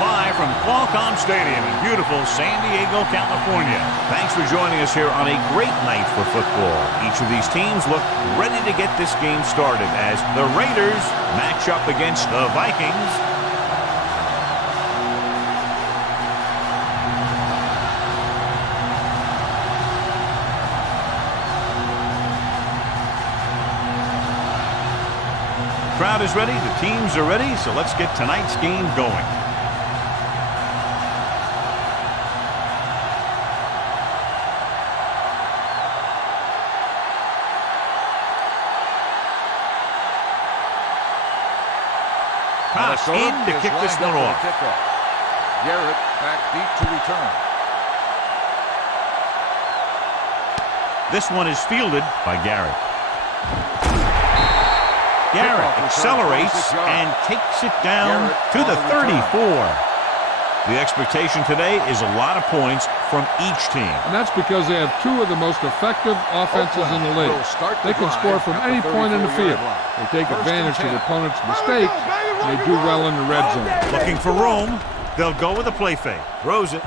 live from Qualcomm Stadium in beautiful San Diego, California. Thanks for joining us here on a great night for football. Each of these teams look ready to get this game started as the Raiders match up against the Vikings. Crowd is ready, the teams are ready, so let's get tonight's game going. Pass in to kick this one off. Garrett back deep to return. This one is fielded by Garrett. Garrett accelerates and takes it down to the 34. The expectation today is a lot of points from each team. And that's because they have two of the most effective offenses in the league. They can score from any point in the field. They take advantage of opponents' mistakes, and they do well in the red zone. Looking for room. They'll go with a play fake. Throws it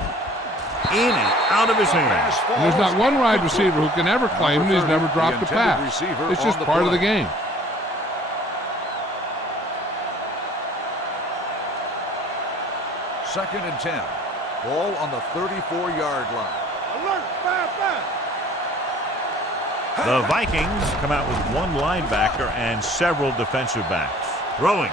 in and out of his hands. And there's not one wide receiver who can ever claim that he's never dropped a pass. It's just part of the game. Second and 10. Ball on the 34-yard line. The Vikings come out with one linebacker and several defensive backs. Throwing.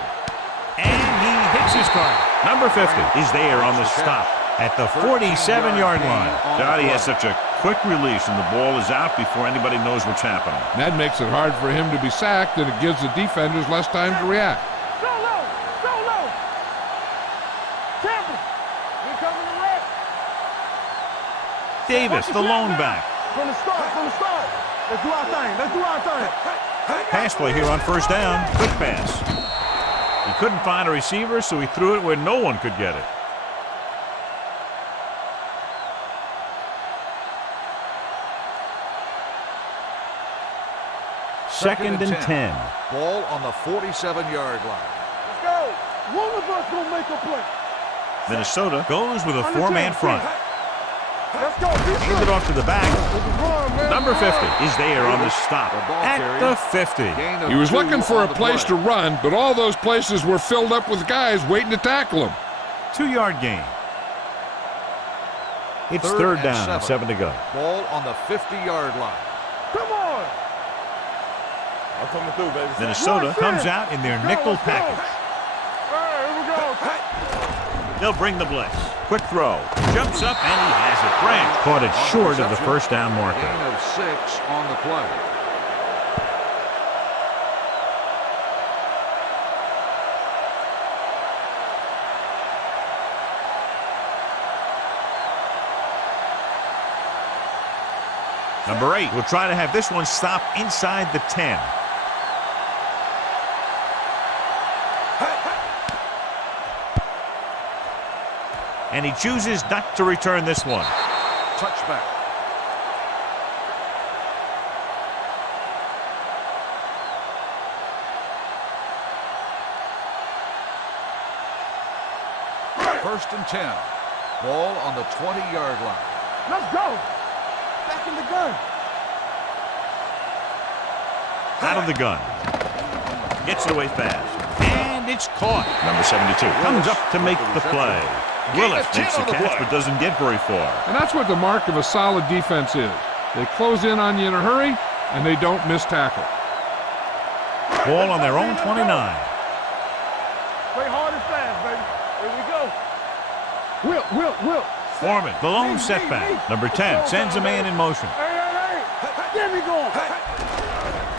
And he hits his target. Number 50 is there on the stop at the 47-yard line. God, he has such a quick release and the ball is out before anybody knows what's happening. And that makes it hard for him to be sacked, and it gives the defenders less time to react. Davis, the lone back. From the start. Let's do our thing. Pass play here on first down. Quick pass. He couldn't find a receiver, so he threw it where no one could get it. Second and 10. Ball on the 47-yard line. Let's go. One of us will make a play. Minnesota goes with a four-man front. Let's go. Hand it off to the back. Number 50 is there on the stop at the 50. He was looking for a place to run, but all those places were filled up with guys waiting to tackle him. 2-yard gain. It's third down and 7 to go. Ball on the 50-yard line. Come on. I'm coming through, baby. Minnesota comes out in their nickel package. All right, here we go. They'll bring the blitz. Quick throw. Jumps up and he has it. Branch caught it short of the first down marker. Gain of 6 on the play. Number 8 will try to have this one stop inside the 10. And he chooses not to return this one. Touchback. First and 10. Ball on the 20-yard line. Let's go. Back in the gun. Out of the gun. Gets it away fast. And it's caught. Number 72 comes up to make the play. Willis makes the catch but doesn't get very far. And that's what the mark of a solid defense is. They close in on you in a hurry, and they don't miss tackle. Ball on their own 29. Play hard and fast, baby. Here we go. Will. Foreman, the lone setback. Number 10 sends a man in motion. Hey. Get me going.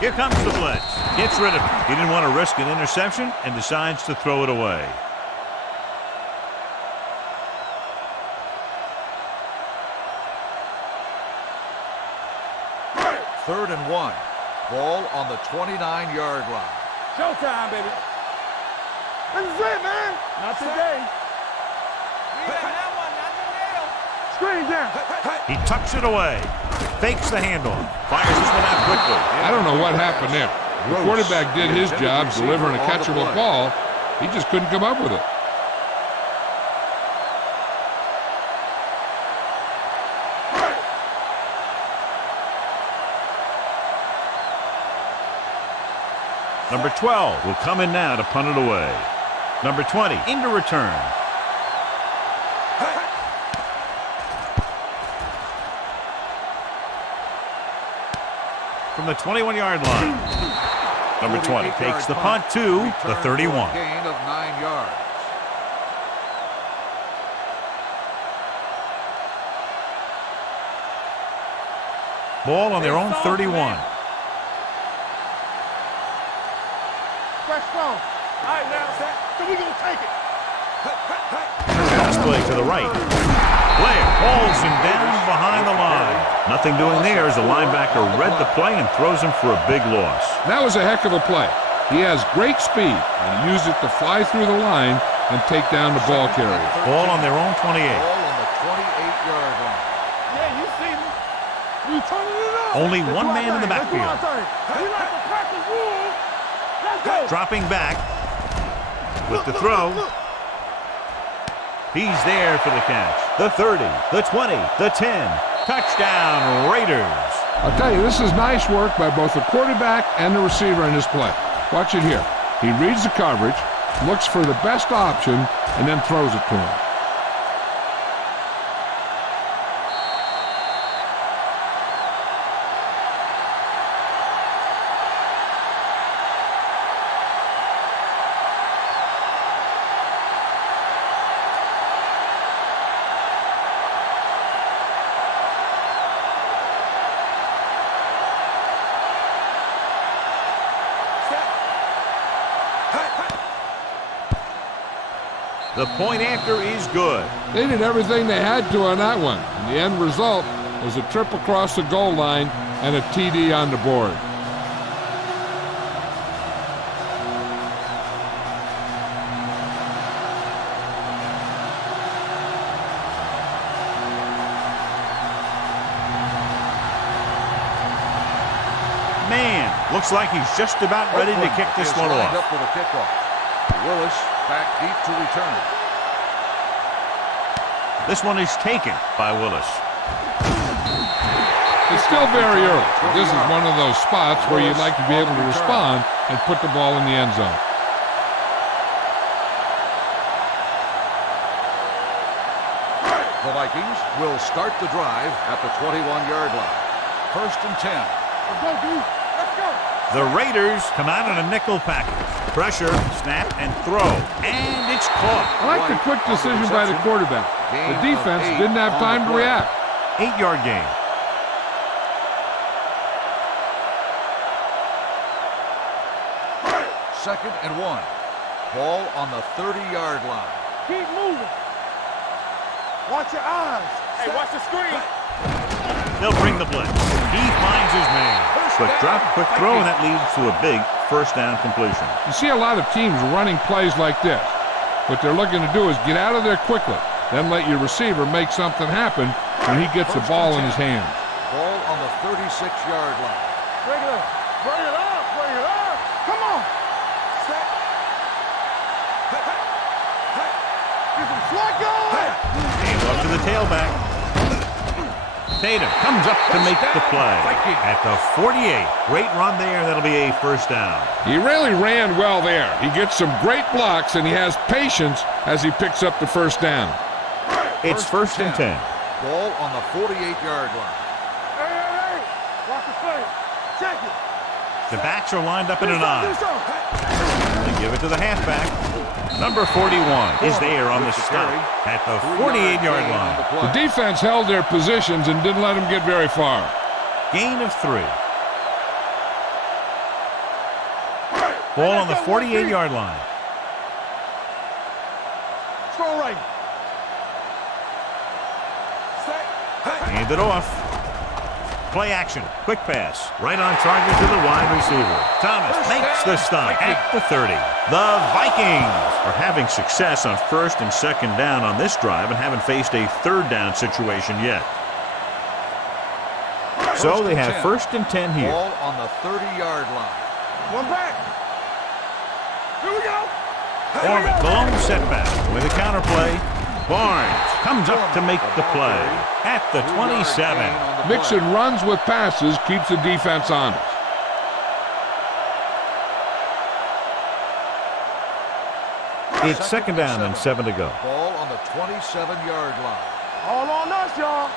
Here comes the blitz. Gets rid of it. He didn't want to risk an interception and decides to throw it away. Third and 1. Ball on the 29-yard line. Showtime, baby. This is it, man. Not today. Screen down. He tucks it away. Fakes the handoff. Fires this one out quickly. I don't know what happened there. The quarterback did his job delivering a catchable ball. He just couldn't come up with it. Number 12 will come in now to punt it away. Number 20 into return. From the 21-yard line. Number 20 takes the punt to the 31. Gain of 9 yards. Ball on their own 31. Fresh phone. All right, now, so we gonna take it. Pass play to the right. Blair hauls him down behind the line. Nothing doing there as the linebacker read the play and throws him for a big loss. That was a heck of a play. He has great speed, and he used it to fly through the line and take down the ball carrier. Ball on their own 28. Ball on the 28-yard line. Yeah, you see me. We turning it up. Only one man in the backfield. We like to practice rules. Let's go. Dropping back with the throw. He's there for the catch. The 30, the 20, the 10. Touchdown, Raiders. I'll tell you, this is nice work by both the quarterback and the receiver in this play. Watch it here. He reads the coverage, looks for the best option, and then throws it to him. The point after is good. They did everything they had to on that one. And the end result was a trip across the goal line and a TD on the board. Man, looks like he's just about ready to kick this one off. Up for the kickoff. Willis back deep to return. This one is taken by Willis. It's still very early. But this is one of those spots where you'd like to be able to respond and put the ball in the end zone. The Vikings will start the drive at the 21-yard line. 1st and 10. Let's go, dude. Let's go. The Raiders come out in a nickel package. Pressure, snap, and throw. And it's caught. I like the quick decision by the quarterback. The defense didn't have time to react. 8-yard gain. Second and 1. Ball on the 30-yard line. Keep moving. Watch your eyes. Hey, watch the screen. They'll bring the blitz. He finds his man. Quick drop, quick throw, and that leads to a big first down completion. You see a lot of teams running plays like this. What they're looking to do is get out of there quickly, then let your receiver make something happen when he gets the ball in his hands. Ball on the 36-yard line. Bring it up. Bring it up. Bring it up. Come on. Get some slack going. Hand off to the tailback. Tatum comes up to make the play at the 48. Great run there. That'll be a first down. He really ran well there. He gets some great blocks, and he has patience as he picks up the first down. It's 1st and 10. Ball on the 48-yard line. Hey. Watch the play. Check it. The backs are lined up in an Do eye. something. They give it to the halfback. Number 41 is there on the stop at the 48-yard line. The defense held their positions and didn't let them get very far. Gain of 3. Ball on the 48-yard line. Throw right. Hand it off. Play action. Quick pass. Right on target to the wide receiver. Thomas makes the stop at the 30. The Vikings are having success on 1st and 2nd down on this drive and haven't faced a 3rd down situation yet. So they have 1st and 10 here. Ball on the 30-yard line. One back. Here we go. Foreman, the lone setback with a counter play. Barnes comes up to make the play at the 27. Mixing runs with passes keeps the defense honest. It's second down and 7 to go. Ball on the 27-yard line. All on us, y'all.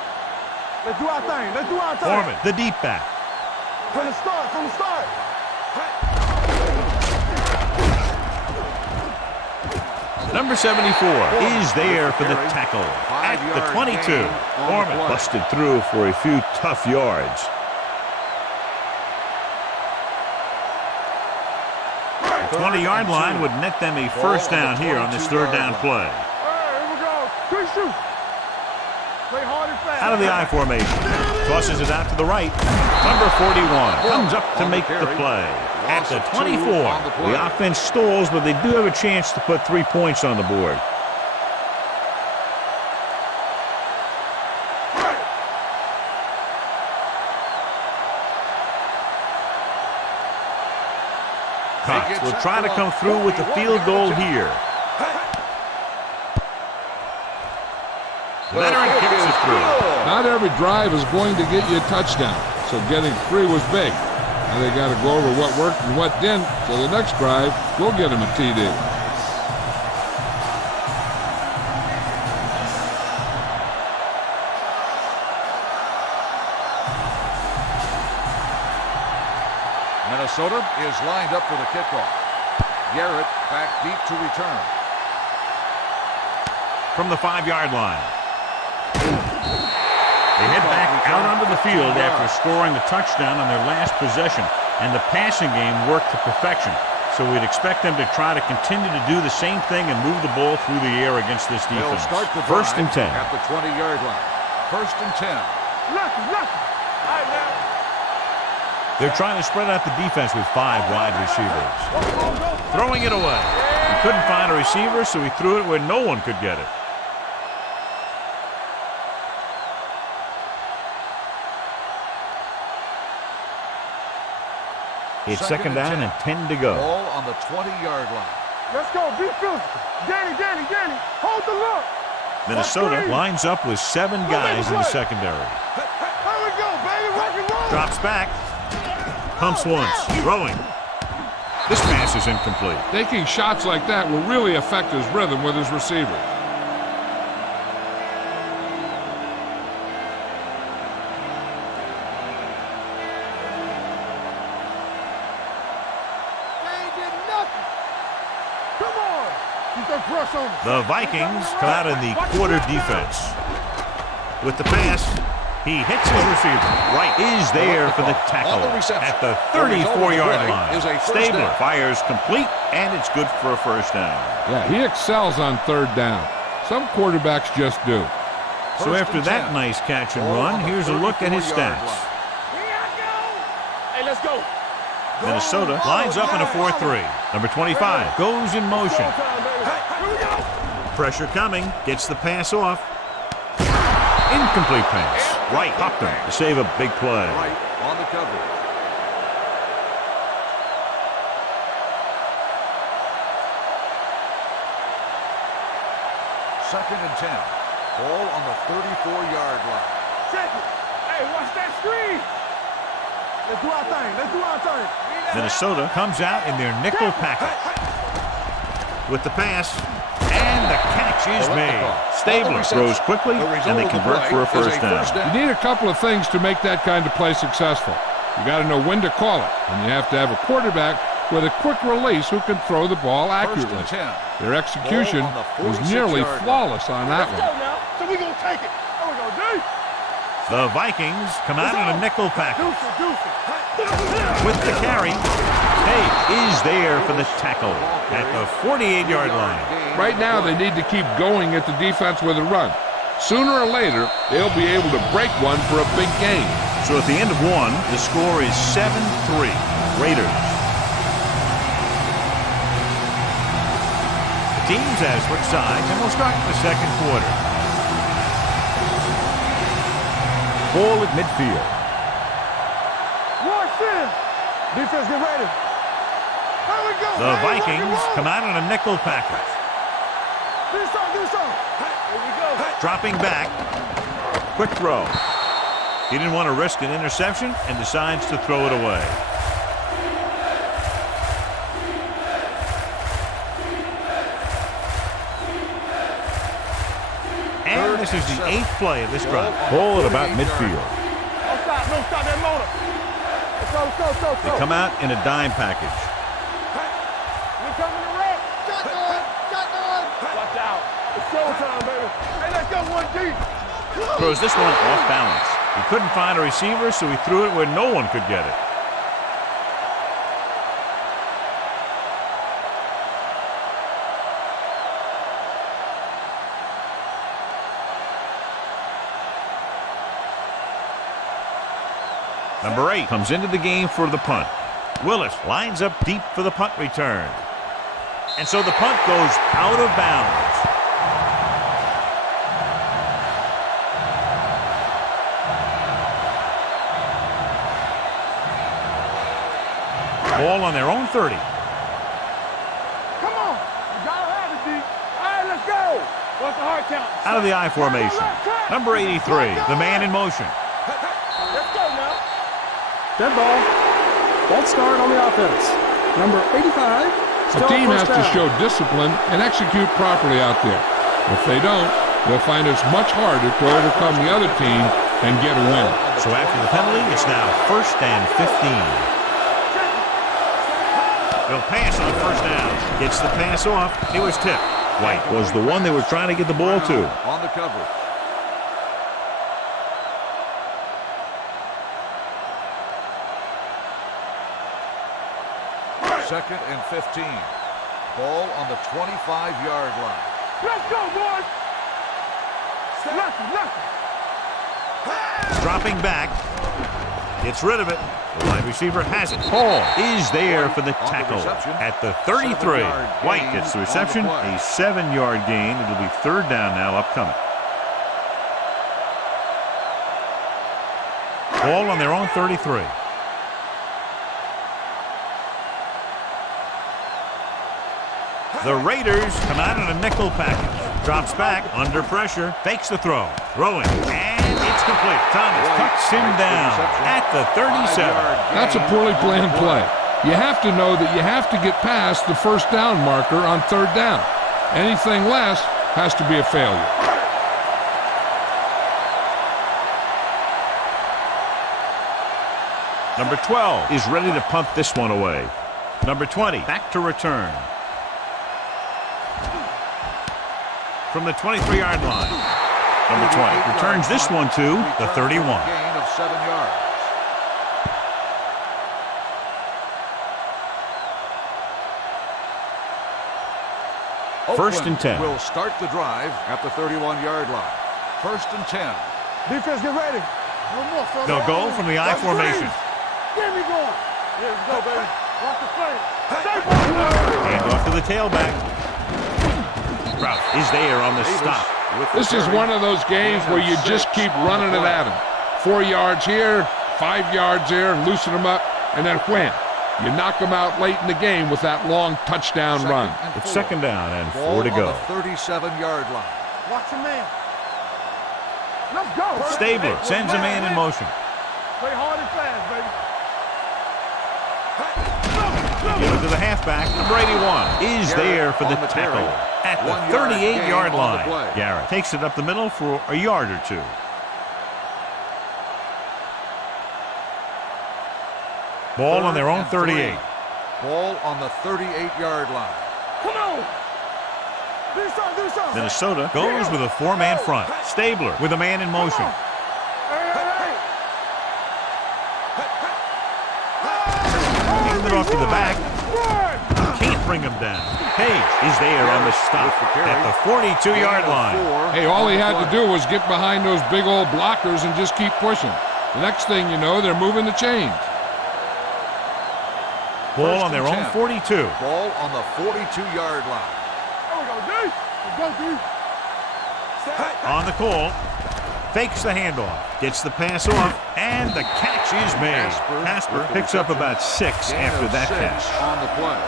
Let's do our thing. Let's do our thing. Foreman, the deep back. From the start, from the start. Number 74 is there for the tackle at the 22. Foreman busted through for a few tough yards. The 20-yard line would net them a first down here on this third down play. Here we go. Quick shoot. Play hard and fast. Out of the I formation. Tosses it out to the right. Number 41 comes up to make the play. At the 24, the offense stalls, but they do have a chance to put 3 points on the board. Cox will try to come through with the field goal here. Veteran kicks it through. Not every drive is going to get you a touchdown, so getting 3 was big. Now they got to go over what worked and what didn't, so the next drive will get him a TD. Minnesota is lined up for the kickoff. Garrett back deep to return. From the 5-yard line. They head back out onto the field after scoring the touchdown on their last possession, and the passing game worked to perfection. So we'd expect them to try to continue to do the same thing and move the ball through the air against this defense. First and 10. At the 20-yard line. First and 10. Lucky. All right, now. They're trying to spread out the defense with 5 wide receivers. Throwing it away. He couldn't find a receiver, so he threw it where no one could get it. It's second down and 10 to go. Ball on the 20-yard line. Let's go. Be physical. Danny. Hold the look. Minnesota lines up with 7 guys in the secondary. Here we go, baby. Rock and roll. Drops back. Pumps once. Throwing. This pass is incomplete. Taking shots like that will really affect his rhythm with his receiver. The Vikings come out in the quarter defense. With the pass, he hits his receiver. Right is there for the tackle at the 34-yard line. Stabler fires complete, and it's good for a first down. Yeah, he excels on third down. Some quarterbacks just do. So after that nice catch and run, here's a look at his stats. Hey, let's go. Minnesota lines up in a 4-3. Number 25 goes in motion. Pressure coming, gets the pass off. Incomplete pass. Right popped him to save a big play. Right on the coverage. Second and 10. Ball on the 34-yard line. Check it. Hey, watch that screen. Let's do our thing. Minnesota comes out in their nickel package. With the pass, and the catch is made. Stabler throws quickly, and they convert for a first down. You need a couple of things to make that kind of play successful. You got to know when to call it, and you have to have a quarterback with a quick release who can throw the ball accurately. Their execution was nearly flawless on that one. So we're going to take it. There we go, D. The Vikings come out in a nickel package. With the carry, Tate is there for the tackle at the 48-yard line. Right now, they need to keep going at the defense with a run. Sooner or later, they'll be able to break one for a big game. So at the end of one, the score is 7-3. Raiders. The teams have switched sides, and we'll start the second quarter. Ball at midfield. Watch this. Defense get ready. Here we go. The Vikings come out in a nickel package. Do something. Here we go. Dropping back. Quick throw. He didn't want to risk an interception and decides to throw it away. And this is the 8th play of this drive. Ball at about midfield. No stop that motor. Go. They come out in a dime package. We're coming to wreck. Shotgun. Watch out. It's showtime, baby. Hey, let's go 1 deep. Throws this one off balance. He couldn't find a receiver, so he threw it where no one could get it. Number 8 comes into the game for the punt. Willis lines up deep for the punt return. And so the punt goes out of bounds. Ball on their own 30. Come on. Y'all have it, D. All right, let's go. What's the hard count? Out of the I formation. Number 83, the man in motion. Let's go now. Dead ball. False start on the offense. Number 85. The team has to show discipline and execute properly out there. If they don't, they'll find it's much harder to overcome the other team and get a win. So after the penalty, it's now 1st and 15. They'll pass on 1st down. Gets the pass off. It was tipped. White was the one they were trying to get the ball to. On the coverage. Second and 15. Ball on the 25-yard line. Let's go, boys. Nothing. Dropping back. Gets rid of it. The wide receiver has it. Hall is there for the tackle at the 33. White gets the reception. A 7-yard gain. It'll be 3rd down now upcoming. Ball on their own 33. The Raiders come out in a nickel package. Drops back, under pressure, fakes the throw. Throwing, and it's complete. Thomas cuts him down at the 37. That's a poorly planned play. You have to know that you have to get past the 1st down marker on 3rd down. Anything less has to be a failure. Number 12 is ready to punt this one away. Number 20 back to return. From the 23-yard line. Number 20 returns this one to the 31. Gain of 7 yards. First and 10. Will start the drive at the 31-yard line. 1st and 10. Defense, get ready. No more, son. They'll go from the I formation. Get me going. Yeah, let's go, baby. Watch the play. Hand off to the tailback. Trout is there on the stop. This is one of those games where you just keep running it at them. 4 yards here, 5 yards there, and loosen them up, and then wham. You knock them out late in the game with that long touchdown run. It's 2nd down and 4 to Ball go. on the 37-yard line. Watch the man. Let's go. Stabler sends a man in motion. Play hard and fast, baby. Give it to the halfback. Number 81 is there for the tackle at the 38-yard line. Garrett takes it up the middle for a yard or 2. Ball on their own 38. Ball on the 38-yard line. Come on. Do something. Minnesota goes with a 4-man front. Stabler with a man in motion. Hand it off to the back. Can't bring him down. Page is there on the stop at the 42-yard line. Hey, all he had to do was get behind those big old blockers and just keep pushing. The next thing you know, they're moving the chains. Ball on their own 42. Ball on the 42-yard line. On the call. Fakes the handoff. Gets the pass off. And the catch is made. Casper picks up about 6 after that catch. On the play.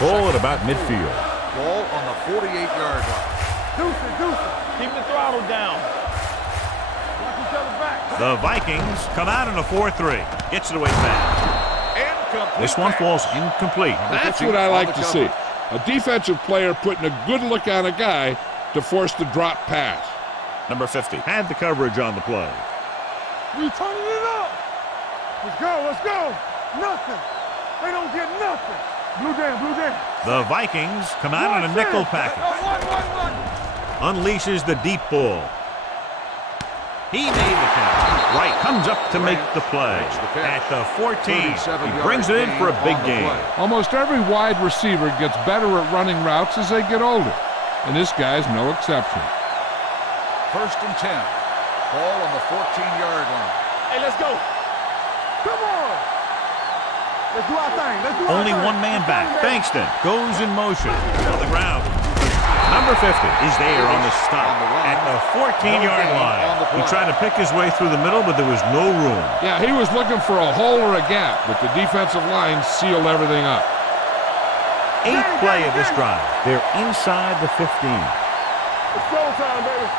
Ball at about midfield. Ball on the 48-yard line. Deuce. Keep the throttle down. Watch each other back. The Vikings come out in a 4-3. Gets it away fast. This one falls incomplete. That's what I like to see. A defensive player putting a good look on a guy to force the drop pass. Number 50 had the coverage on the play. We turning it up. Let's go, let's go. Nothing. They don't get nothing. Blue down. The Vikings come out in a nickel package. Unleashes the deep ball. He made the catch. Wright comes up to make the play. At the 14, he brings it in for a big game. Almost every wide receiver gets better at running routes as they get older, and this guy's no exception. 1st and 10. Ball on the 14-yard line. Hey, let's go. Come on. Let's do our thing. Only one man back. Bankston goes in motion on the ground. Number 50 is there on the stop at the 14-yard line. He tried to pick his way through the middle, but there was no room. Yeah, he was looking for a hole or a gap, but the defensive line sealed everything up. 8th play of this drive. They're inside the 15. It's showtime, baby.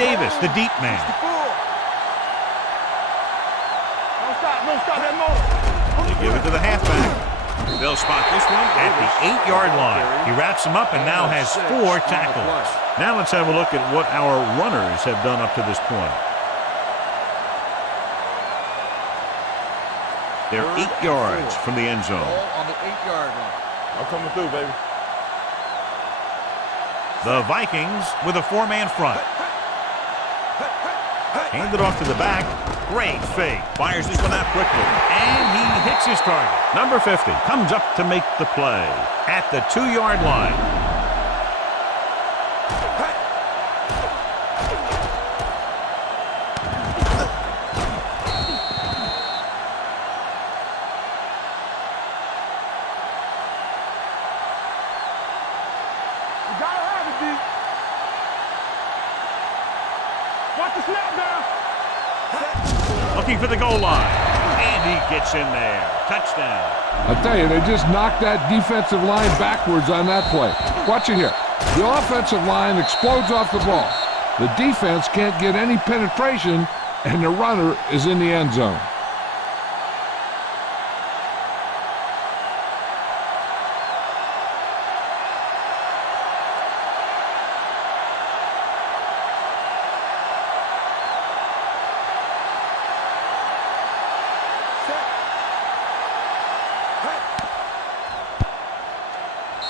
Davis, the deep man. Don't stop that motor. They give it to the halfback. They'll spot this one at the 8-yard line. He wraps him up and now has 4 tackles. Now let's have a look at what our runners have done up to this point. They're 8 yards from the end zone. Ball on the 8-yard line. I'm coming through, baby. The Vikings with a 4-man front. Handed off to the back. Great fake. Fires this one out quickly. And he hits his target. Number 50 comes up to make the play at the 2-yard line. You gotta have it, D. Watch the snap down. Looking for the goal line. And he gets in there. Touchdown. I'll tell you, they just knocked that defensive line backwards on that play. Watch it here. The offensive line explodes off the ball. The defense can't get any penetration, and the runner is in the end zone.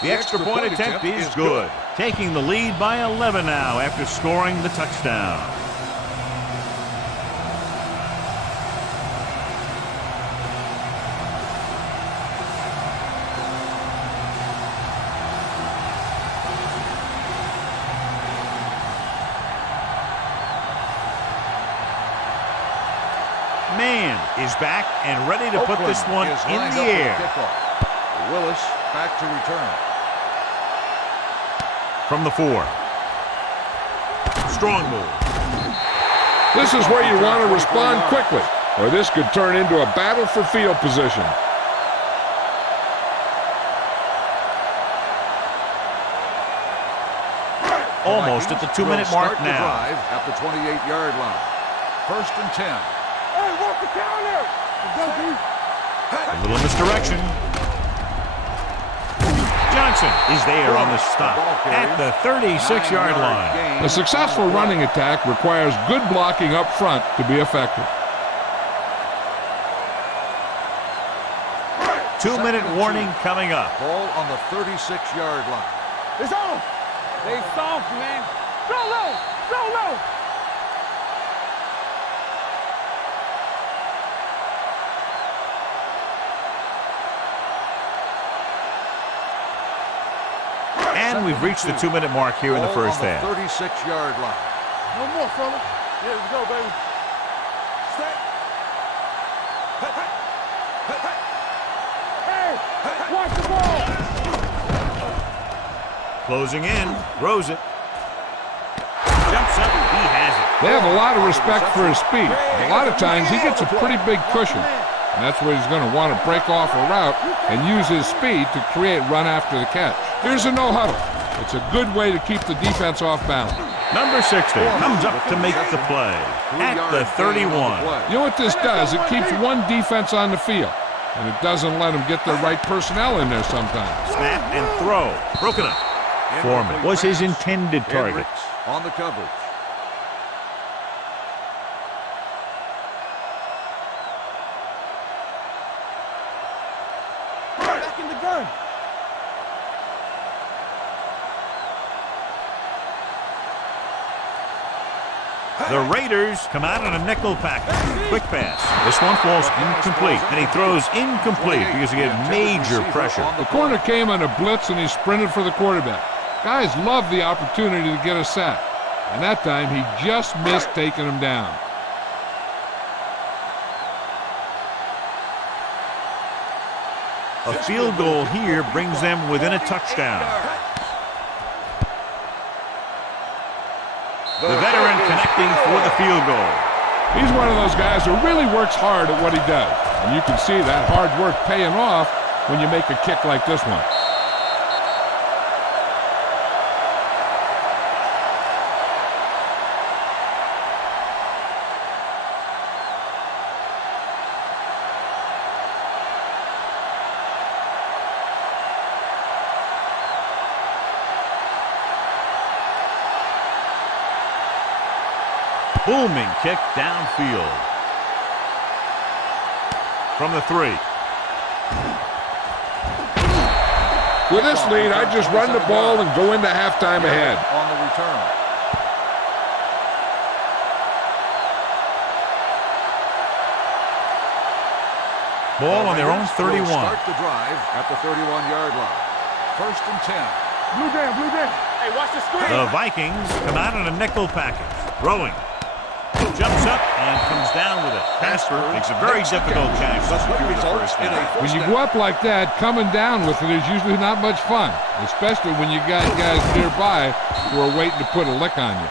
The extra point attempt is good. Taking the lead by 11 now after scoring the touchdown. Man is back and ready to put this one in the air. Willis back to return. From the 4. Strong move. This is where you want to respond quickly, or this could turn into a battle for field position. Almost at the 2-minute mark now. Drive at the 28-yard line. 1st and 10. Hey, walk the counter. A little misdirection. Johnson is there on the stop at the 36-yard line. A successful running attack requires good blocking up front to be effective. 2-minute warning coming up. Ball on the 36-yard line. It's on. They soft, man. Go low. Go low. And we've reached the 2-minute mark here in the first half. 36-yard line. No more, fella. Yeah, let's go, baby. Stay. Hey, watch the ball. Closing in, throws it. Jumps up, he has it. They have a lot of respect for his speed. A lot of times he gets a pretty big cushion. And that's where he's going to want to break off a route and use his speed to create run after the catch. Here's a no huddle. It's a good way to keep the defense off balance. Number 60 comes up to make the play at the 31. You know what this does? It keeps one defense on the field, and it doesn't let them get the right personnel in there sometimes. Snap and throw. Broken up. Foreman was his intended target. On the coverage. Back in the gun. The Raiders come out on a nickel package. Quick pass. This one falls incomplete, and he throws incomplete because he had major pressure. The corner came on a blitz, and he sprinted for the quarterback. Guys love the opportunity to get a sack, and that time he just missed taking him down. A field goal here brings them within a touchdown. The veteran connecting for the field goal. He's one of those guys who really works hard at what he does, and you can see that hard work paying off when you make a kick like this one. Booming kick downfield. From the 3. With this lead, I just run the ball and go into halftime ahead. On the return. Ball on their own 31. Start the drive at the 31-yard line. 1st and 10. Blue down, blue down. Hey, watch the screen. The Vikings come out on a nickel package. Throwing. Jumps up and comes down with it. Casper makes a very difficult catch to secure the first down. When you go up like that, coming down with it is usually not much fun, especially when you got guys nearby who are waiting to put a lick on you.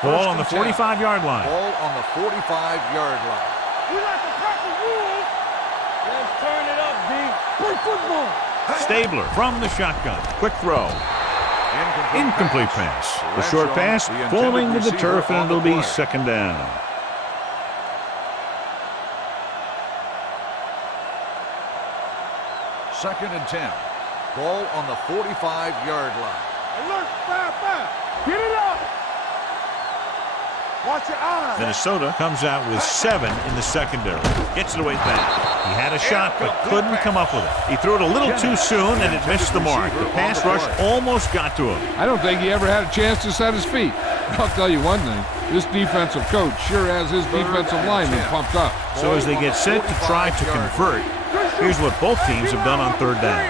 Ball on the 45-yard line. Ball on the 45-yard line. We like to crack the rules. Let's turn it up, D. Play football. Stabler from the shotgun. Quick throw. Incomplete pass. The short pass falling to the turf, and it'll be 2nd down. Second and 10. Ball on the 45-yard line. Alert, fire. Get it up. Watch your eyes. Minnesota comes out with 7 in the secondary. Gets it away back. He had a shot but couldn't come up with it. He threw it a little too soon and it missed the mark. The pass rush almost got to him. I don't think he ever had a chance to set his feet. I'll tell you one thing. This defensive coach sure has his defensive linemen pumped up. So as they get set to try to convert, here's what both teams have done on 3rd down.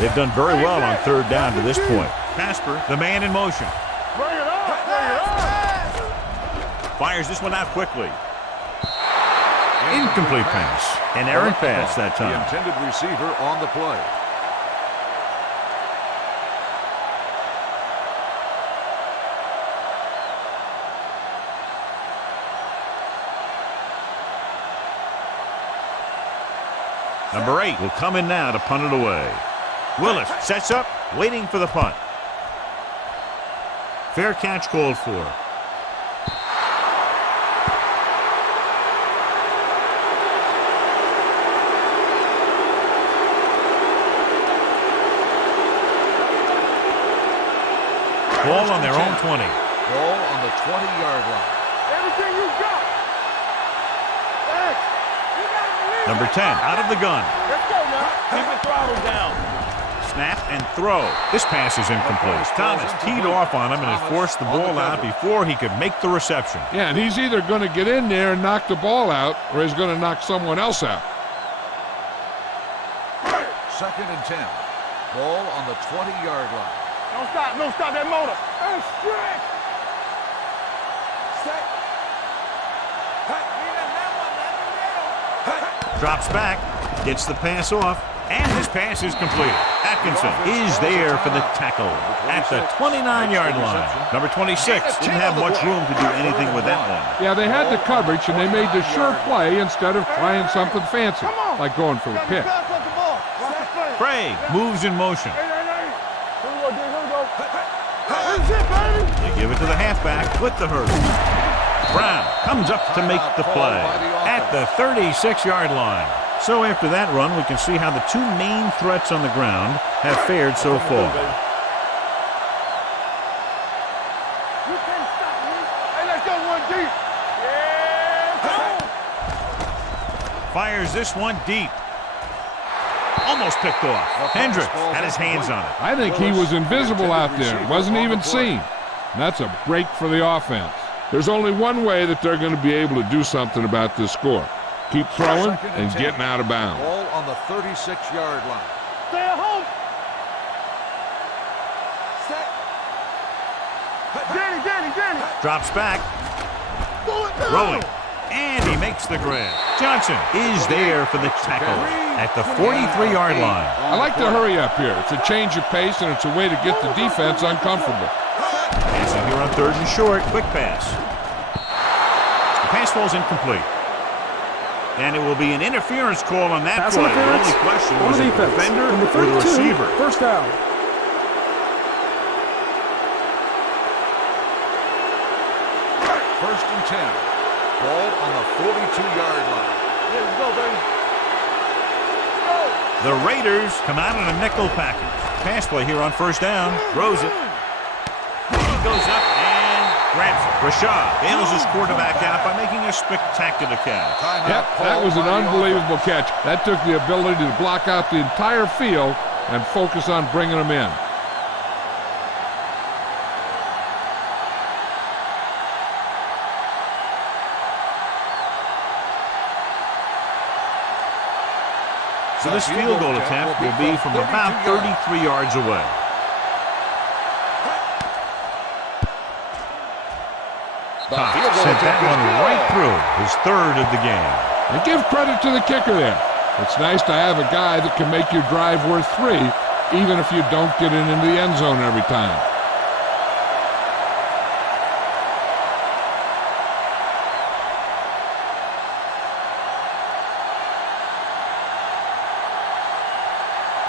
They've done very well on 3rd down to this point. Casper, the man in motion. Bring it up. Fires this one out quickly. Incomplete pass. An errant pass that time. The intended receiver on the play. Number 8 will come in now to punt it away. Willis sets up, waiting for the punt. Fair catch called for. Ball on their own 20. Ball on the 20-yard line. Everything you got. Thanks. You gotta believe Number 10 out of the gun. Let's go now. Keep the throttle down. Snap and throw. This pass is incomplete. Thomas teed off on him and had forced the ball out before he could make the reception. Yeah, and he's either going to get in there and knock the ball out, or he's going to knock someone else out. 2nd and 10. Ball on the 20-yard line. Don't stop that motor. Hey, stretch. Drops back, gets the pass off, and his pass is complete. Atkinson is there for the tackle at the 29-yard line. Number 26 didn't have much room to do anything with that one. Yeah, they had the coverage, and they made the sure play instead of trying something fancy, like going for the pick. Craig moves in motion. Here we go, D. Here we go. That's it, baby. They give it to the halfback with the hurdle. Brown comes up to make the play at the 36-yard line. So after that run, we can see how the two main threats on the ground have fared so far. You can't stop me. Hey, let's go one deep. Yeah. Fires this one deep. Almost picked off. Hendricks had his hands on it. I think he was invisible out there. Wasn't even seen. And that's a break for the offense. There's only one way that they're going to be able to do something about this score. Keep throwing and getting out of bounds. Ball on the 36-yard line. Stay at home. Danny. Drops back. Throwing. And he makes the grab. Johnson is there for the tackle at the 43-yard line. I like to hurry up here. It's a change of pace, and it's a way to get the defense uncomfortable. Passing here on 3rd and short. Quick pass. The pass falls incomplete. And it will be an interference call on that Pass play. The interference only question on was the it the defense. defender Number or the 32, receiver. First down. First and 10. Ball on the 42-yard line. Yeah, let's go, baby. The Raiders come out in a nickel package. Pass play here on 1st down. Throws it. He goes up and grabs it. Rashad bails his quarterback out by making a spectacular catch. Yep, that was an unbelievable catch. That took the ability to block out the entire field and focus on bringing them in. So this field goal attempt will be from about 33 yards away. Cox sent that one right through, his 3rd of the game. And give credit to the kicker there. It's nice to have a guy that can make your drive worth 3, even if you don't get it into the end zone every time.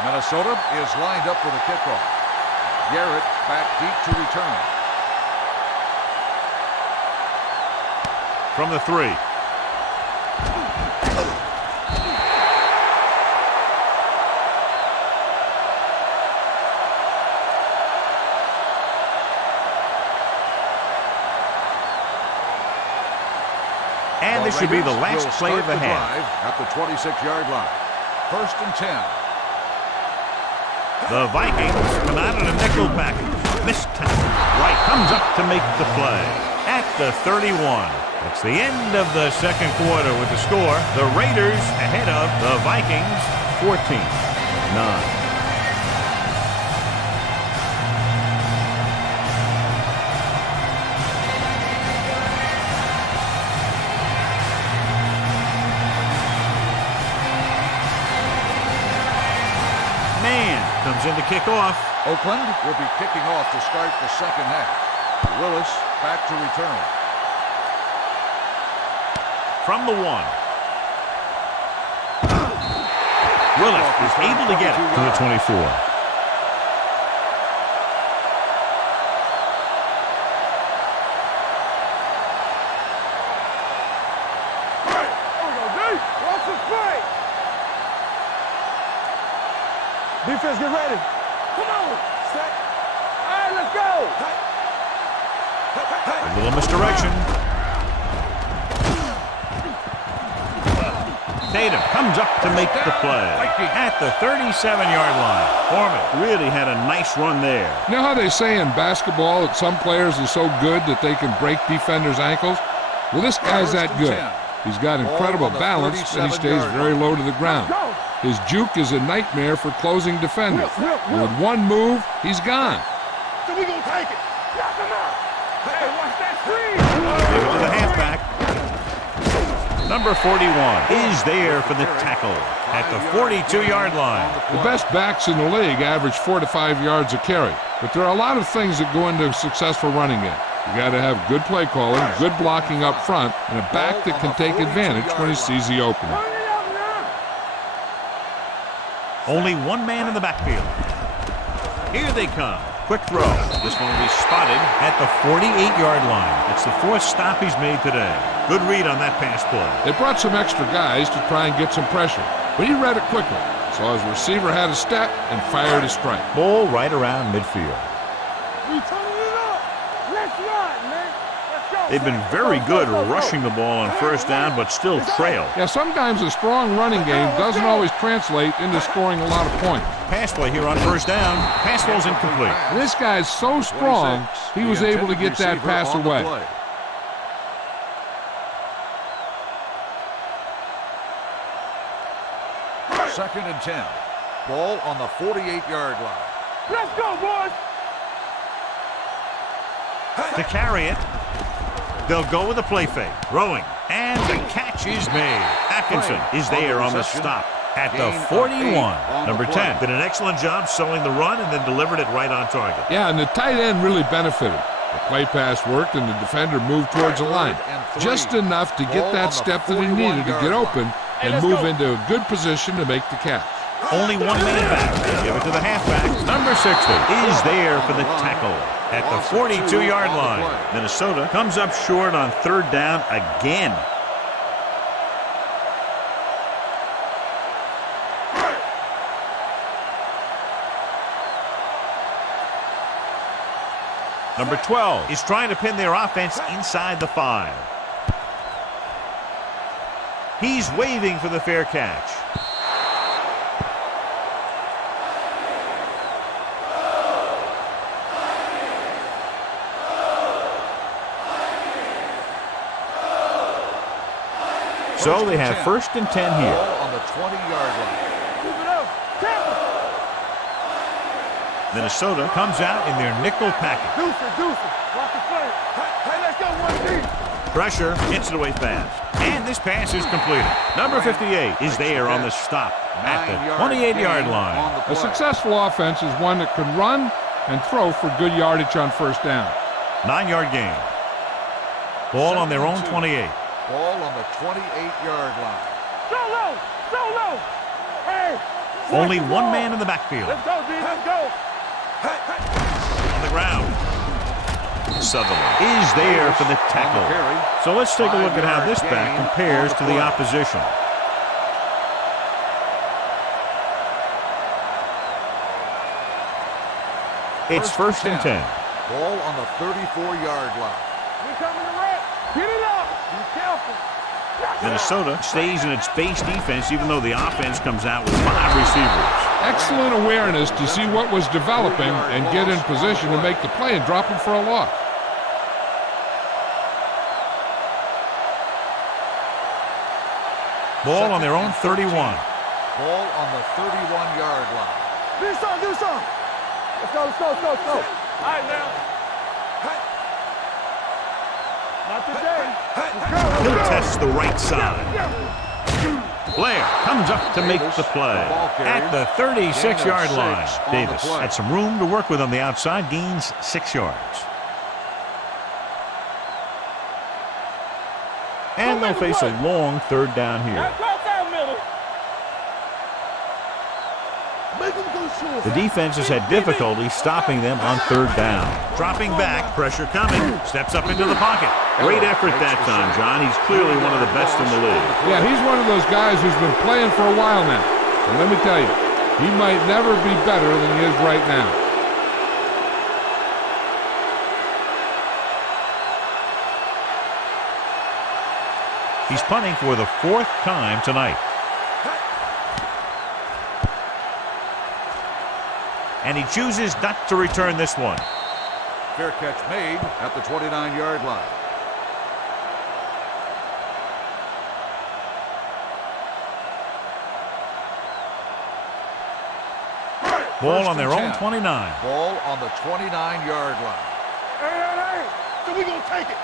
Minnesota is lined up for the kickoff. Garrett back deep to return. From the 3. And this should be the last play of the half. At the 26-yard line. First and 10. The Vikings come out in a nickel package. Missed tackle. Wright comes up to make the play at the 31. That's the end of the 2nd quarter with the score. The Raiders ahead of the Vikings 14-9. Comes in to kick off. Oakland will be kicking off to start the 2nd half. Willis back to return. From the 1. Willis is able to get it to the 24. Defense, get ready. Come on. Set. All right, let's go. A little misdirection. Tatum comes up to make the play at the 37-yard line. Foreman really had a nice run there. You know how they say in basketball that some players are so good that they can break defenders' ankles? Well, this guy's that good. He's got incredible balance, and he stays very low to the ground. His juke is a nightmare for closing defenders. With one move, he's gone. So we gonna take it. Knock him out. Hey, watch that screen. Give it to the halfback. Number 41 is there for the tackle at the 42-yard line. The best backs in the league average 4 to 5 yards a carry, but there are a lot of things that go into a successful running game. You got to have good play calling, good blocking up front, and a back that can take advantage when he sees the opening. Only one man in the backfield. Here they come. Quick throw. This one will be spotted at the 48-yard line. It's the fourth stop he's made today. Good read on that pass play. They brought some extra guys to try and get some pressure, but he read it quickly. So his receiver had a step and fired a strike. Ball right around midfield. We turning it up. Let's run, man. Let's go. They've been very good rushing the ball on first down, but still trail. Yeah, sometimes a strong running game doesn't always translate into scoring a lot of points. Pass play here on first down. Pass ball's incomplete. And this guy's so strong, he was able to get that pass away. Second and 10. Ball on the 48-yard line. Let's go, boys. To carry it, they'll go with a play fake. Throwing, and the catch is made. Atkinson is there on the stop at the 41. Number 10 did an excellent job selling the run and then delivered it right on target. Yeah, and the tight end really benefited. The play pass worked and the defender moved towards the line. Just enough to get that step that he needed to get open and move into a good position to make the catch. Only one man back. They give it to the halfback. Number 60 is there for the tackle at the 42-yard line. Minnesota comes up short on third down again. Number 12 is trying to pin their offense inside the 5. He's waving for the fair catch. So they have first and 10 here. On the 20-yard line. Move it up. Tampa. Minnesota comes out in their nickel package. Deuce it. Watch the play. Hey, let's go 1 deep. Pressure hits it away fast. And this pass is completed. Number 58 is there on the stop at the 28-yard line. A successful offense is one that can run and throw for good yardage on first down. 9-yard gain. Ball on their own 28. Ball on the 28-yard line. Solo. Hey. Only one man in the backfield. Let's go, D. Let's go. On the ground. Sutherland is there for the tackle. So let's take a look at how this back compares to the opposition. It's first and 10. Ball on the 34-yard line. We coming to wreck. Get it up. Be careful. Minnesota stays in its base defense even though the offense comes out with 5 receivers. Excellent awareness to see what was developing and get in position to make the play and drop him for a loss. Ball on their own 31. Ball on the 31-yard line. Do something. Let's go. All right, now. Not today. Let's He'll go. test the right side. Blair comes up to make the play at the 36-yard line. Davis had some room to work with on the outside, gains 6 yards. And they'll face a long third down here. The defense has had difficulty stopping them on third down. Dropping back, pressure coming, steps up into the pocket. Great effort that time, John. He's clearly one of the best in the league. Yeah, he's one of those guys who's been playing for a while now. And let me tell you, he might never be better than he is right now. He's punting for the 4th time tonight. And he chooses not to return this one. Fair catch made at the 29-yard line. Ball on their own 29. Ball on the 29-yard line. Hey. So we gonna take it.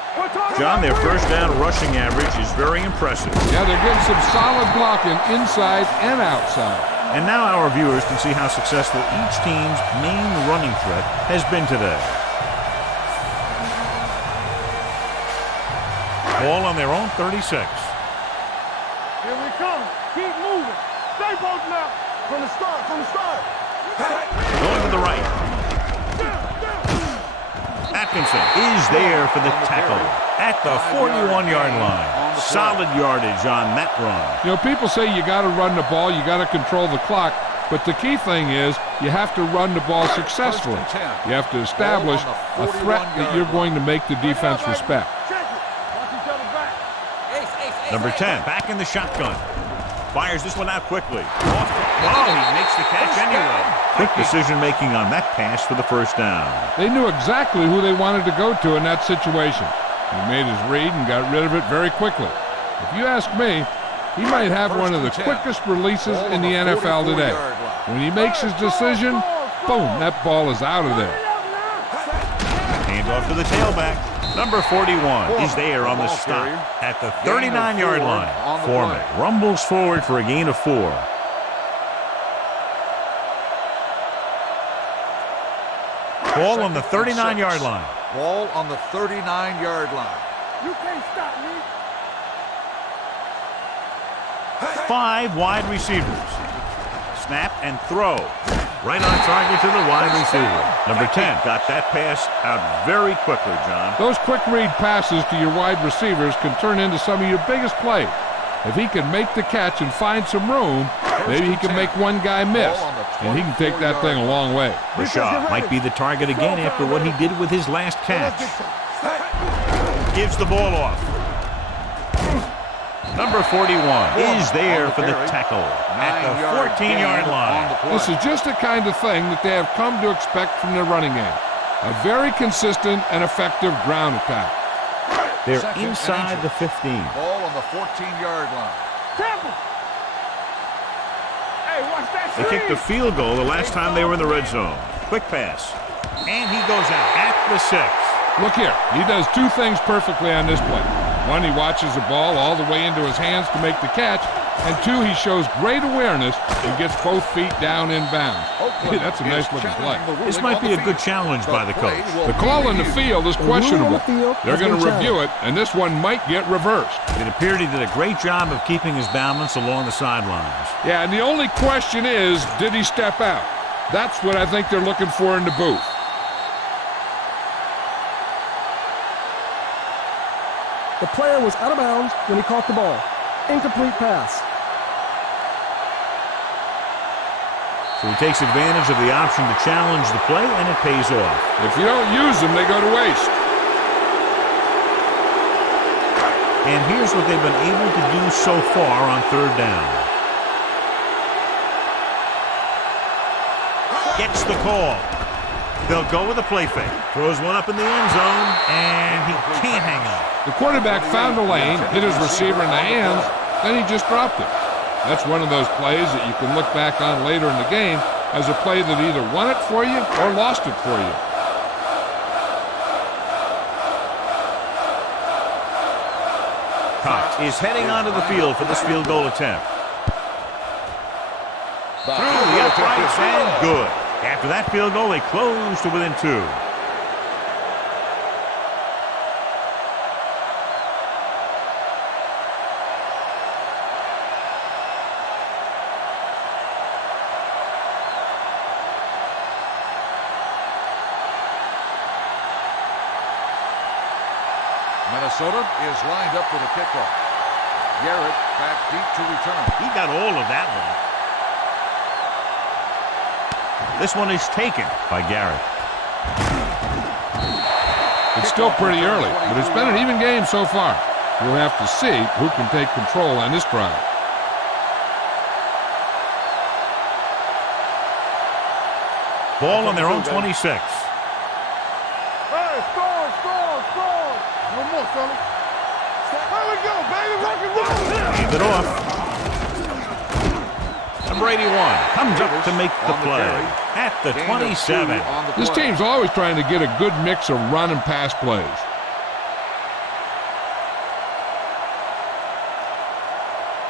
John, their first down rushing average is very impressive. Yeah, they're getting some solid blocking inside and outside. And now our viewers can see how successful each team's main running threat has been today. Ball on their own 36. Here we come. Keep moving. Stay posted now. From the start. Going to the right. Atkinson is there for the tackle at the 41-yard line. Solid yardage on that run. You know, people say you got to run the ball, you got to control the clock, but the key thing is you have to run the ball successfully. You have to establish a threat that you're going to make the defense respect. Number 10, back in the shotgun. Fires this one out quickly. He makes the catch anyway. Quick decision-making on that pass for the first down. They knew exactly who they wanted to go to in that situation. He made his read and got rid of it very quickly. If you ask me, he might have one of the quickest releases in the NFL today. When he makes his decision, boom, that ball is out of there. Hands off to the tailback. Number 41 is there on the stop at the 39-yard line. Foreman rumbles forward for a gain of 4. Ball on the 39-yard line. Ball on the 39-yard line. You can't stop me. 5 wide receivers. Snap and throw. Right on target to the wide receiver. Number 10 got that pass out very quickly, John. Those quick read passes to your wide receivers can turn into some of your biggest plays. If he can make the catch and find some room, maybe he can make one guy miss, and he can take that thing a long way. Rashad might be the target again after what he did with his last catch. Gives the ball off. Number 41 is there for the tackle at the 14-yard line. This is just the kind of thing that they have come to expect from their running game. A very consistent and effective ground attack. They're inside the 15. Ball on the 14-yard line. Hey, watch that. They kicked a field goal the last time they were in the red zone. Quick pass. And he goes out at the 6. Look here. He does 2 things perfectly on this play. 1, he watches the ball all the way into his hands to make the catch. And 2, he shows great awareness and gets both feet down in bounds. Hey, that's a nice-looking play. This might be a good challenge by the coach. The call on the field is questionable. They're going to review it, and this one might get reversed. It appeared he did a great job of keeping his balance along the sidelines. Yeah, and the only question is, did he step out? That's what I think they're looking for in the booth. The player was out of bounds when he caught the ball. Incomplete pass. So he takes advantage of the option to challenge the play, and it pays off. If you don't use them, they go to waste. And here's what they've been able to do so far on 3rd down. Gets the call. They'll go with a play fake. Throws one up in the end zone, and he can't hang on. The quarterback found a lane, hit his receiver in the hands, then he just dropped it. That's one of those plays that you can look back on later in the game as a play that either won it for you or lost it for you. Cox is heading onto the field for this field goal attempt. Through the uprights and good. After that field goal, they close to within 2. Minnesota is lined up for the kickoff. Garrett back deep to return. He got all of that one. This one is taken by Garrett. It's still pretty early, but it's been an even game so far. We'll have to see who can take control on this drive. Ball on their own 26. Hey, score. One more, fellas. There we go, baby. Rock and roll. Leave it off. Number 81 comes up to make the play at the 27. This team's always trying to get a good mix of run and pass plays.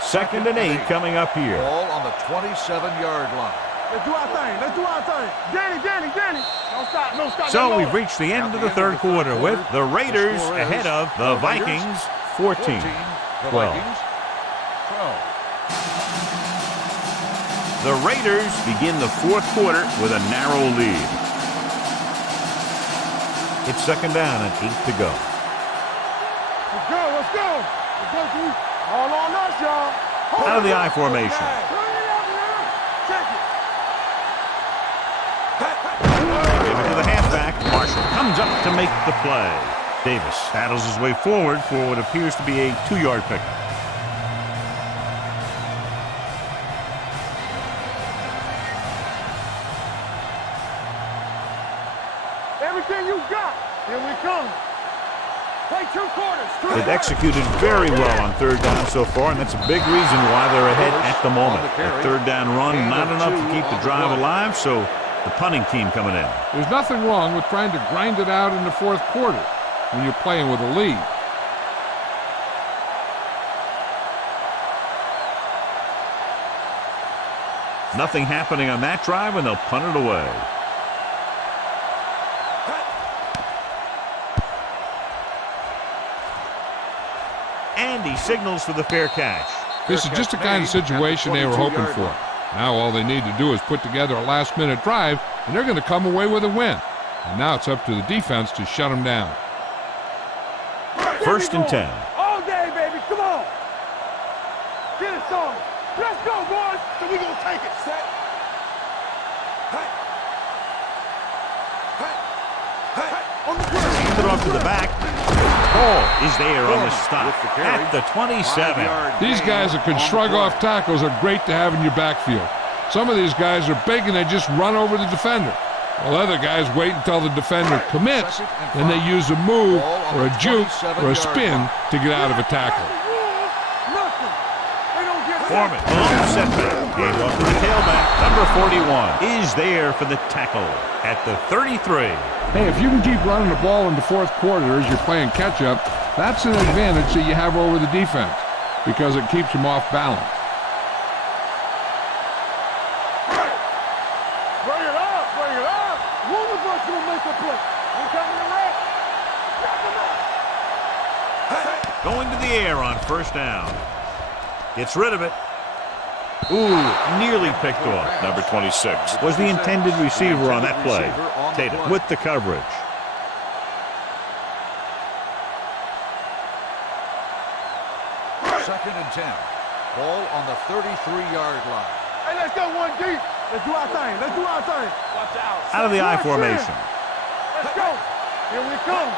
Second and 8 coming up here. Ball on the 27-yard line. Let's do our thing. Danny. Don't stop. So we've reached the end of the 3rd quarter with the Raiders ahead of the Vikings 14-12. The Vikings 12. The Raiders begin the fourth quarter with a narrow lead. It's second down and 8 to go. Let's go, let's go. Let's go, dude. All on us, y'all. Out of the I formation. Turn it up now. Check it. Give it to the halfback. Marshall comes up to make the play. Davis battles his way forward for what appears to be a 2-yard pickup. Everything you got. Here we come. Play 2 quarters. They've executed very well on third down so far, and that's a big reason why they're ahead at the moment. A third down run, not enough to keep the drive alive, so the punting team coming in. There's nothing wrong with trying to grind it out in the fourth quarter when you're playing with a lead. Nothing happening on that drive, and they'll punt it away. And he signals for the fair catch. This is just the kind of situation they were hoping for. Now all they need to do is put together a last-minute drive, and they're going to come away with a win. And now it's up to the defense to shut them down. First and 10. All day, baby. Come on. Get it started. Let's go, boys. So we're going to take it. Set. Hey. Hey. Hey. On the ground. Hand it off to the back. Ball is there on the stop at the 27. These guys that can shrug off tackles are great to have in your backfield. Some of these guys are big and they just run over the defender. While other guys wait until the defender commits, and they use a move or a juke or a spin to get out of a tackle. Foreman, long setback. Gave off to the tailback. Number 41 is there for the tackle at the 33. Hey, if you can keep running the ball in the fourth quarter as you're playing catch-up, that's an advantage that you have over the defense because it keeps them off balance. Bring it up, bring it up. One of us will make a play. We coming to wreck. Going to the air on first down. Gets rid of it. Ooh, nearly picked off. Number 26 was the intended receiver on that play. Tatum with the coverage. Second and 10. Ball on the 33-yard line. Hey, let's go one deep. Let's do our thing. Let's do our thing. Watch out. Out of the I formation. Let's go. Here we come.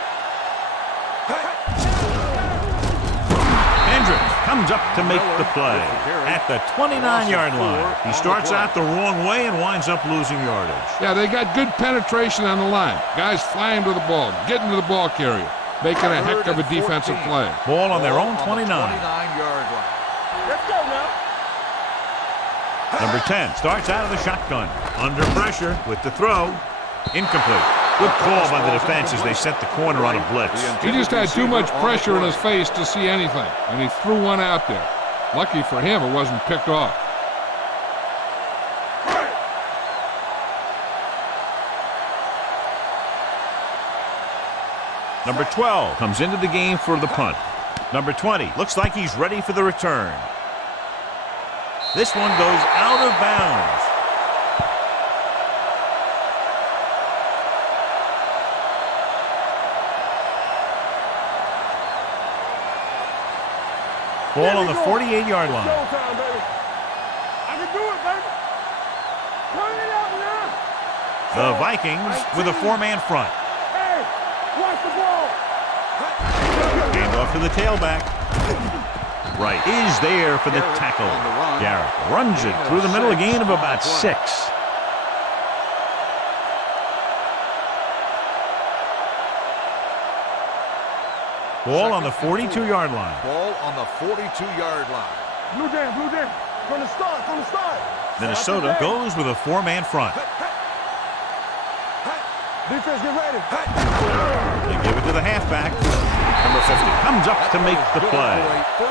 Hendricks comes up to make the play at the 29-yard line. He starts out the wrong way and winds up losing yardage. Yeah, they got good penetration on the line. Guys flying to the ball, getting to the ball carrier, making a heck of a defensive play. Ball on their own 29. 29-yard line. Let's go now. Number 10 starts out of the shotgun. Under pressure with the throw. Incomplete. Good call by the defense as they set the corner on a blitz. He just had too much pressure in his face to see anything, and he threw one out there. Lucky for him, it wasn't picked off. Number 12 comes into the game for the punt. Number 20 looks like he's ready for the return. This one goes out of bounds. Ball on the 48-yard line. Showtime, baby. I can do it, baby. Turn it up now. The Vikings with a 4-man front. Hey, watch the ball. Hand off to the tailback. Right is there for the tackle. Garrett runs it through the middle, a gain of about 6. Ball on the 42-yard line. Ball on the 42-yard line. Blue jam, blue jam. From the start, from the start. Minnesota goes with a 4-man front. Defense, get ready. They give it to the halfback. Number 50 comes up to make the play.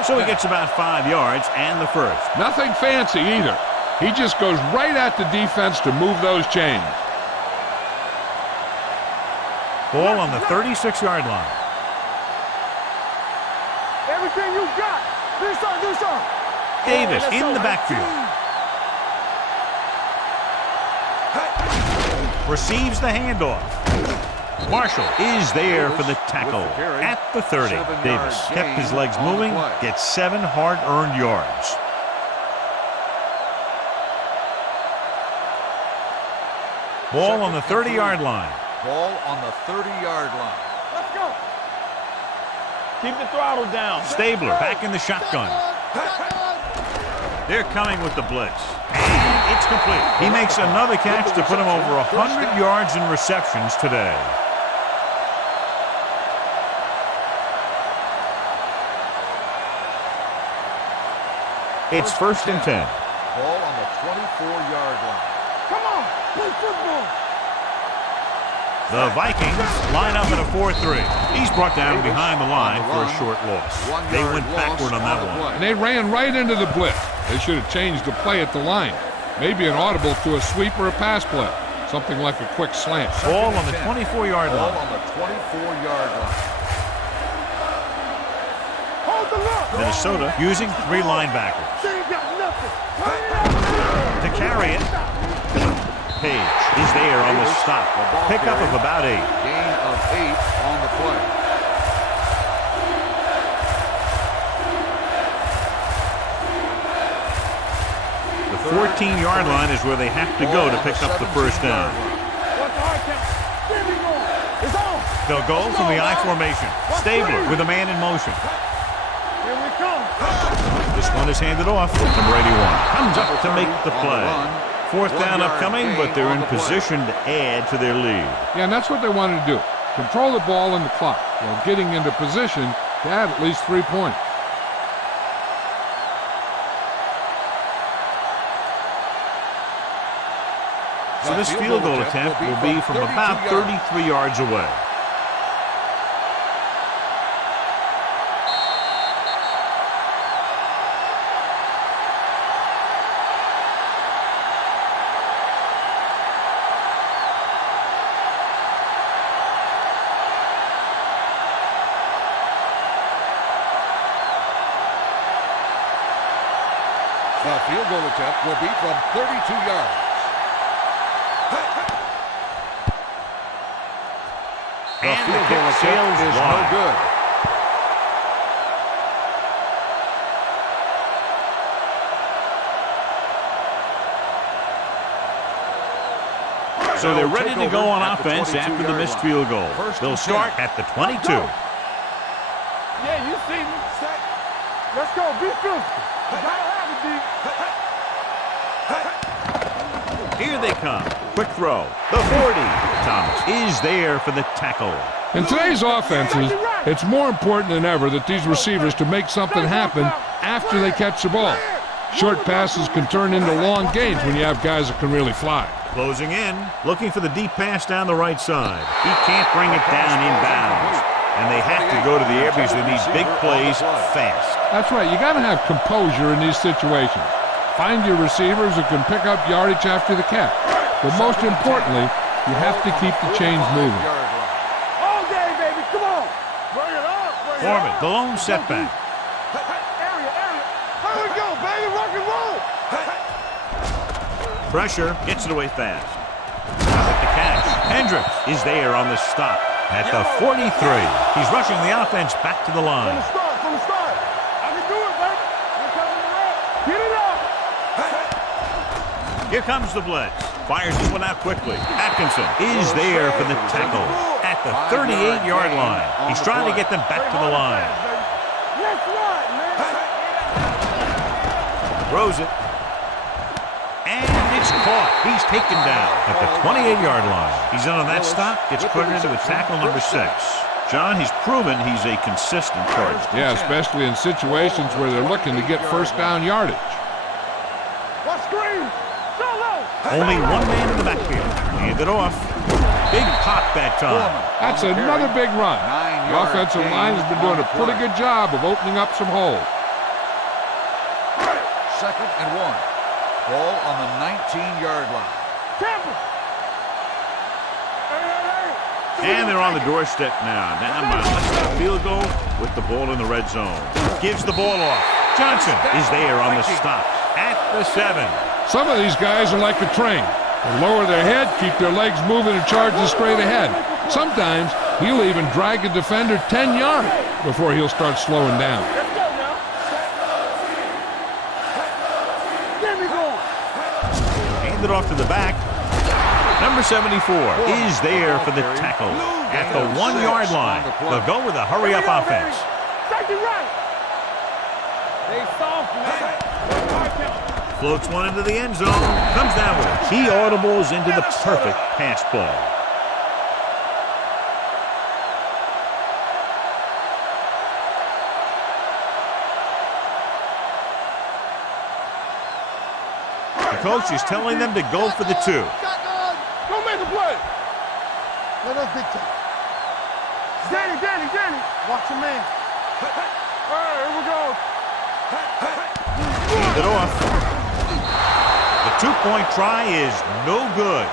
So he gets about 5 yards and the first. Nothing fancy either. He just goes right at the defense to move those chains. Ball on the 36-yard line. Everything you got. Do something, do something. Davis in the backfield. receives the handoff. Marshall is there for the tackle at the 30. Davis kept his legs moving, gets 7 hard-earned yards. Ball on the 30-yard line. Ball on the 30-yard line. Let's go. Keep the throttle down. Stabler back in the shotgun. They're coming with the blitz. And it's complete. He makes another catch to put him over 100 yards in receptions today. It's 1st and 10. Ball on the 24-yard line. Come on, play football. The Vikings line up in a 4-3. He's brought down behind the line for a short loss. They went backward on that one. And they ran right into the blitz. They should have changed the play at the line. Maybe an audible to a sweep or a pass play. Something like a quick slant. Ball on the 24-yard line. Ball on the 24-yard line. Hold the look. Minnesota using 3 linebackers. They ain't got nothing. To carry it, Page is there on the stop. Pickup of about 8. Gain of 8 on the play. The 14-yard line is where they have to go to pick up the first down. What's the hard count? Where we going? It's on. They'll go from the I formation. Stabler with a man in motion. Here we come. This one is handed off. Number 81 comes up to make the play. 4th down upcoming, but they're in position to add to their lead. Yeah, and that's what they wanted to do. Control the ball and the clock while getting into position to add at least 3 points. So this field goal attempt will be from about 33 yards away. The field goal attempt will be from 32 yards. The field goal attempt is no good. So they're ready to go on offense after the missed field goal. They'll start at the 22. Yeah, you see me. Let's go. Be physical. Gotta have it, D. Here they come. Quick throw. The 40. Thomas is there for the tackle. In today's offenses, it's more important than ever that these receivers to make something happen after they catch the ball. Short passes can turn into long gains when you have guys that can really fly. Closing in, looking for the deep pass down the right side. He can't bring it down inbounds. And they have to go to the air because they need big plays fast. That's right. You got to have composure in these situations. Find your receivers who can pick up yardage after the catch. But most importantly, you have to keep the chains moving. All day, baby. Come on. Bring it up. Foreman, the lone setback. Area. Here we go, baby. Rock and roll. Pressure, gets it away fast. With the catch. Hendricks is there on the stop at the 43. He's rushing the offense back to the line. From the start. I can do it, baby. We're coming around. Get it up. Here comes the blitz. Fires this one out quickly. Atkinson is there for the tackle at the 38-yard line. He's trying to get them back to the line. Let's run, man. Throws it. And it's caught. He's taken down at the 28-yard line. He's in on that stop. Gets credited with tackle number 6. John, he's proven he's a consistent target. Yeah, especially in situations where they're looking to get first down yardage. What screen? Solo. Only one man in the backfield. Hand it off. Big pop that time. That's another big run. The offensive line has been doing a pretty good job of opening up some holes. 2nd and 1. Ball on the 19-yard line. Tampa. And they're on the doorstep now. Down by less than a field goal with the ball in the red zone. Gives the ball off. Johnson is there on the stop at the 7. Some of these guys are like a train. They lower their head, keep their legs moving, and charge straight ahead. Sometimes he'll even drag a defender 10 yards before he'll start slowing down. Let's go now. Get me going. Hand it off to the back. Number 74 is there for the tackle at the 1-yard line. They'll go with a hurry-up offense. Take it right. They soft, man. Floats one into the end zone. Comes down with it. He audibles into the perfect pass play. The coach is telling them to go for the 2. Go make a play. Let us dictate. Danny. Watch your man. All right, here we go. Hand it off. The 2-point try is no good.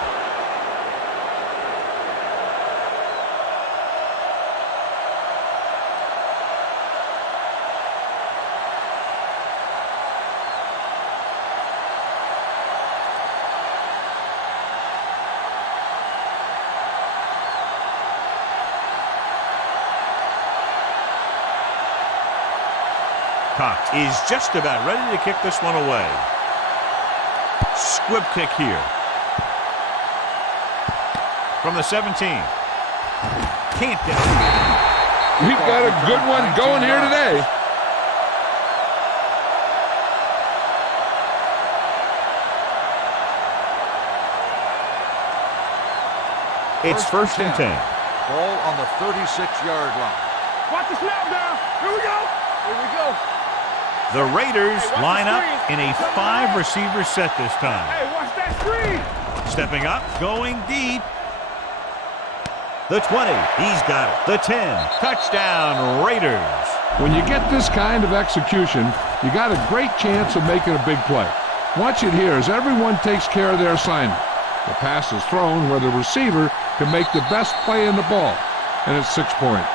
Cox is just about ready to kick this one away. Squib kick here. From the 17. Can't get it. We've got a good one going here today. It's first and 10. Ball on the 36-yard line. Watch the snap down. Here we go. The Raiders line up in a 5-receiver set this time. Hey, watch that screen. Stepping up, going deep. The 20, he's got it. The 10, touchdown Raiders. When you get this kind of execution, you got a great chance of making a big play. Watch it here as everyone takes care of their assignment. The pass is thrown where the receiver can make the best play in the ball, and it's 6 points.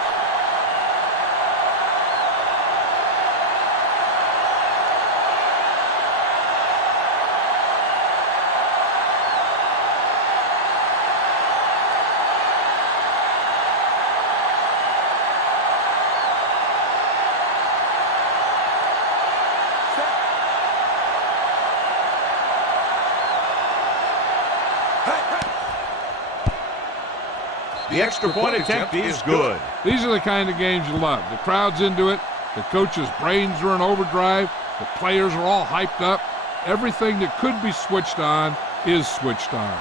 The extra point attempt is good. These are the kind of games you love. The crowd's into it. The coach's brains are in overdrive. The players are all hyped up. Everything that could be switched on is switched on.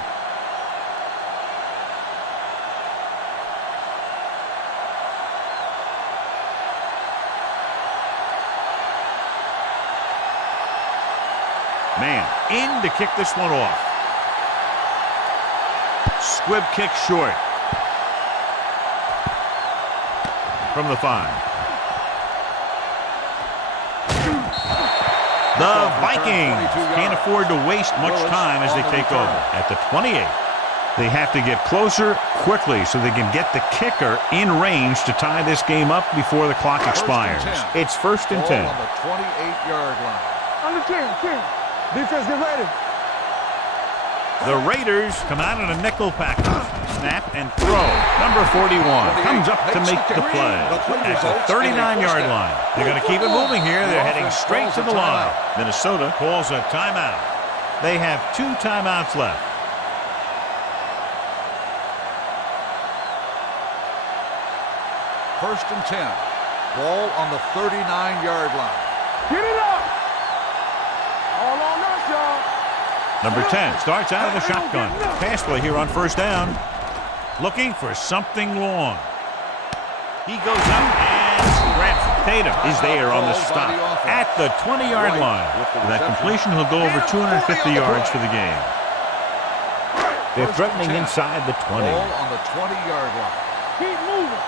Man, in to kick this one off. Squib kick short. From the 5. The Vikings can't afford to waste much time as they take over. At the 28, they have to get closer quickly so they can get the kicker in range to tie this game up before the clock expires. It's first and 10. On the 28-yard line. Under 10. Defense, get ready. The Raiders come out in a nickel package. Snap and throw. Number 41 comes up to make the play at the 39-yard line. They're going to keep it moving here. They're heading straight to the line. Minnesota calls a timeout. They have 2 timeouts left. First and 10. Ball on the 39-yard line. Get it up. All on us, y'all. Number 10 starts out of the shotgun. Pass play here on first down. Looking for something long. He goes up and grabs it. Tatum is there on the stop at the 20-yard line. With that completion, he'll go over 250 yards for the game. They're threatening inside the 20. Ball on the 20-yard line. Keep moving.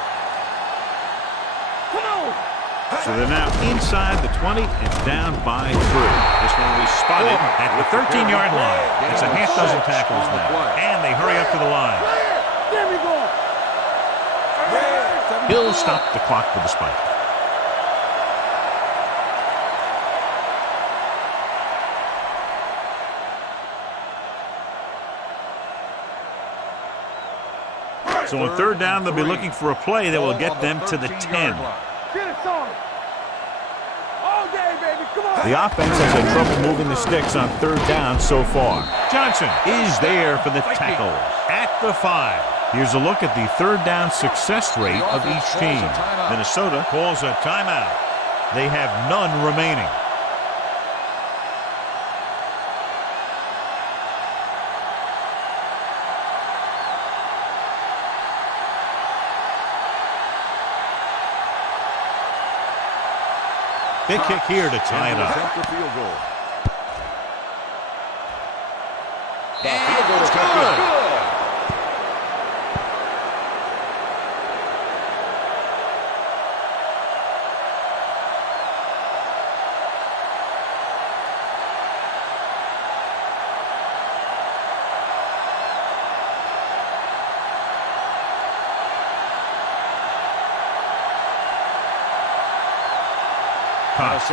Come on. So they're now inside the 20 and down by 3. This one will be spotted at the 13-yard line. It's a half dozen tackles now. And they hurry up to the line. There we go. He'll stop the clock with the spike. So on third down, they'll be looking for a play that will get them to the 10. Get it on. All day, baby. Come on. The offense has had trouble moving the sticks on third down so far. Johnson is there for the tackle at the 5. Here's a look at the third down success rate of each team. Minnesota calls a timeout. They have none remaining. Big kick here to tie it up. Attempt the field goal. And it's good.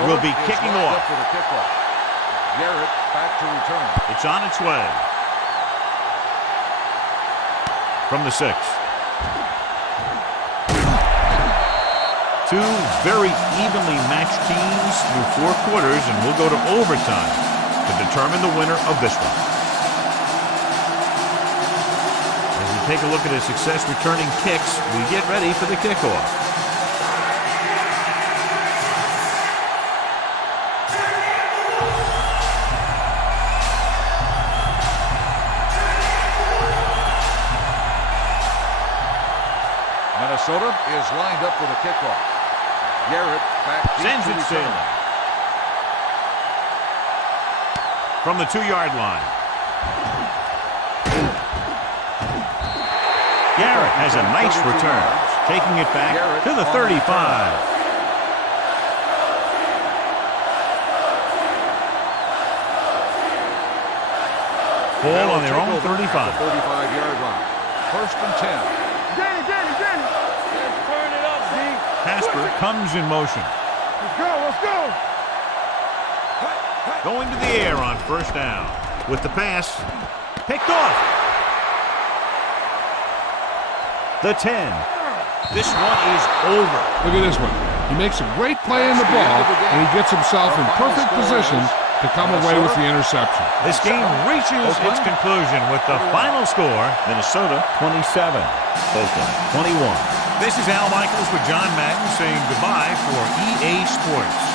Will be kicking off. For the kickoff. Garrett back to return. It's on its way. From the 6. Two very evenly matched teams through 4 quarters, and we'll go to overtime to determine the winner of this one. As we take a look at his success returning kicks, we get ready for the kickoff. Minnesota is lined up for the kickoff. Garrett back sends it sailing. From the 2-yard line. Garrett has a nice return, taking it back to the 35. Ball on their own 35. 35-yard line. First and 10. Danny. Let's turn it up, D. Casper comes in motion. Let's go. Going to the air on first down. With the pass, picked off. The 10. This one is over. Look at this one. He makes a great play in the ball, and he gets himself in perfect position to come away with the interception. This game reaches its conclusion with the final score, Minnesota 27, Oakland 21. This is Al Michaels with John Madden saying goodbye for EA Sports.